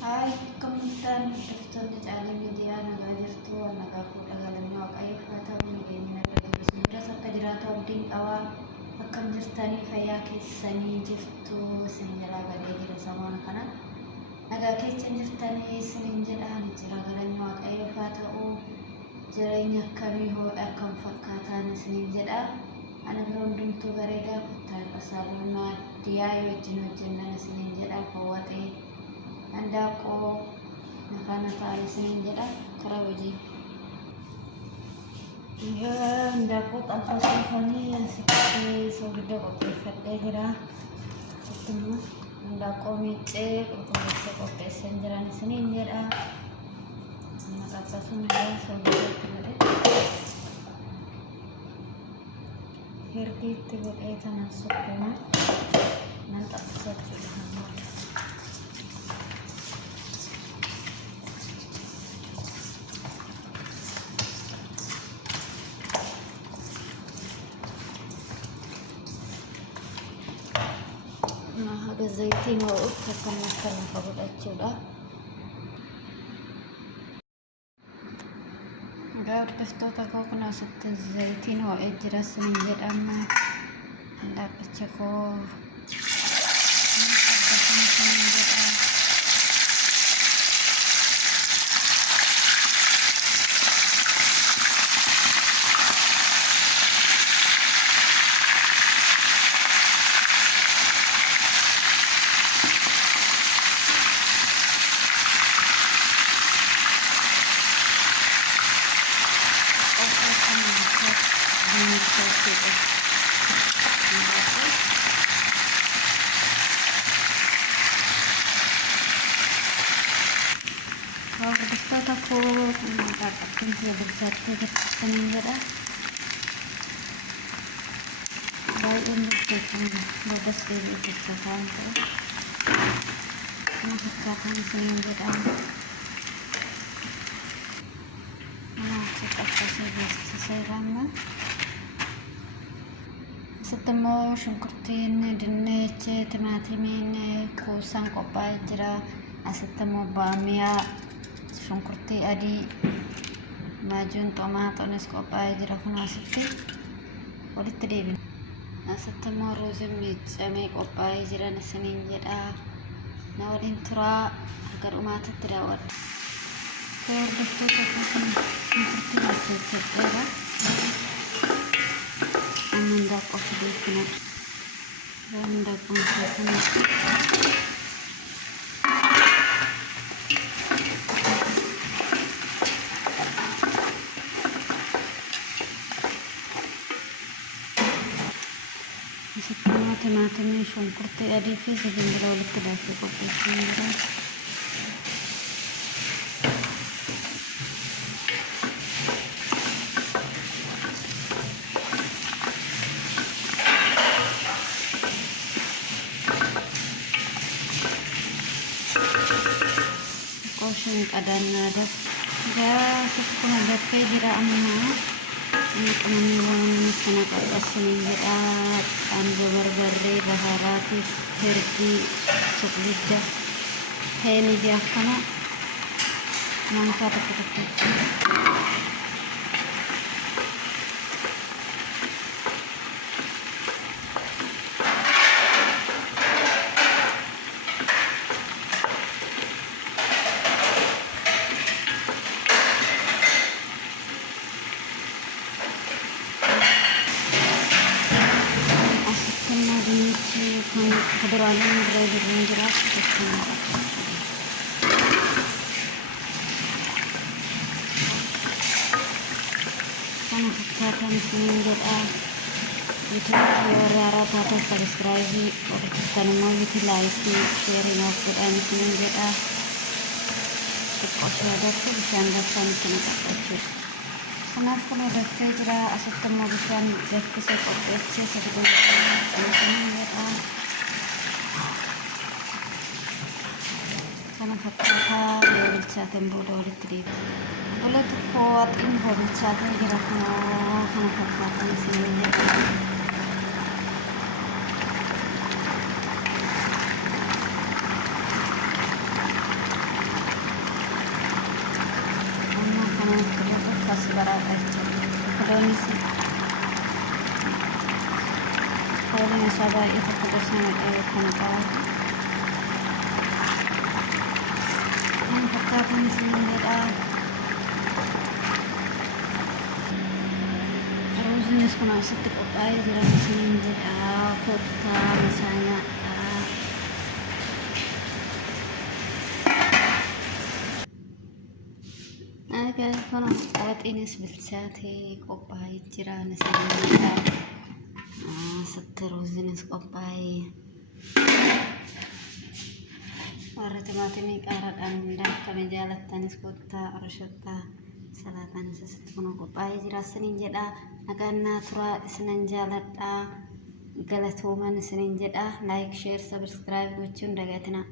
Hai, kamutan dhuftoonni caalaa miidiyaa nagaa jirtu nagaa fuudha galannoo waaqayyoofata miidhagina dargaggeessu biras akka jiraatu abdiin qabaa akkam jirtanii fayyaa keessanii jirtu isin jalaa badee jira samoona kana nagaa keessan jirtanii isiniin jedhaan jira galannoo waaqayyoofaa ta'uu jireenya akkamii hoodha akkam fakkaataan isiniin jedha ana bira hundumtuu bareedaa kuttaa irra diyaa wajjin hojjennan isiniin jedha fawwaatee andako nakana taali sinin jeda karawaji ya andako tanpa sifani sikati so gede kopi fadde gira setemu andako mice kopi kopi senjaran sinin jeda nakata sunja so gede kare herdi tibu tanan sukuma nantak satu haga zaitin oo kan makan kabudachuu dha hordoftoota koo kun asitti zaitiin ho'ee jira sinin jedhama dhaabacha koo hordoftoota koo dhaabattiin kiyya bilchaattee jirtanii jedha baay'een bilcheeffamna boodas deebi'ee bilchaataan ta'e kana fakkaataan isiniin jedhama namaatti qaqqasee beeksiseeraamna asitti immoo shunkurtiin dinnichi timaatimiin kuusaan qophaa'ee jira asitti immoo baamiyaa shunkurtii adii maajuun xomaaxonis qophaa'ee jira kun asitti walitti deebina asitti immoo ruuziin miicamee qophaa'ee jiran isiniin jedha na waliin turaa akka dhumaatitti daawwadha hordoftoota kun shunkurtii hojjecheera amma ndaaqoo fideekkina ndaaqoo fideekkina timaatimi shunkurtii adii fi sibiila walitti daakuu qopheessuun jira qooshin qadaannaadha gaa tokkuma bakkee jira ammaa Teman-teman kena kat sini ada ando barbarre baharati herdi suklida ini dia kana manfaat kita keberadaan berada jelas kan kesehatan sendiri itu rara tata subscribe dan mau itu like sharing aku dan sendiri ada tuh bisa anda santai aja kenapa kalau ada kira asal temu bisa definisi kopi sebetulnya kana fakkaataa yoo bilchaateen booda walitti deebi'u. Walitti foo'axiin hoo bilchaatee jira kana fakkaataan isin jedhama. baraadhacha lonis fooliin isaa baay'ee tokko gosa kan qabu kan fakkaatan isiniin jedha. Ruuzinis kun asitti qophaa'ee jira isiniin jedha. Kottaa masaa nyaadhaa. Kun waxxiinis bilchaatee qophaa'ee jira isiniin jedha. Asitti ruuzinis qophaa'ee warra timaatimii qaaraadhaan daakame jaalattanis kottaa arshottaa salaataanis asitti kun qophaa'ee jira isiniin jedha. Nagaan turaa isinan jaaladhaa. Galatoomaa isiniin jedha. Like, share, subscribe gochuun dagatinaa.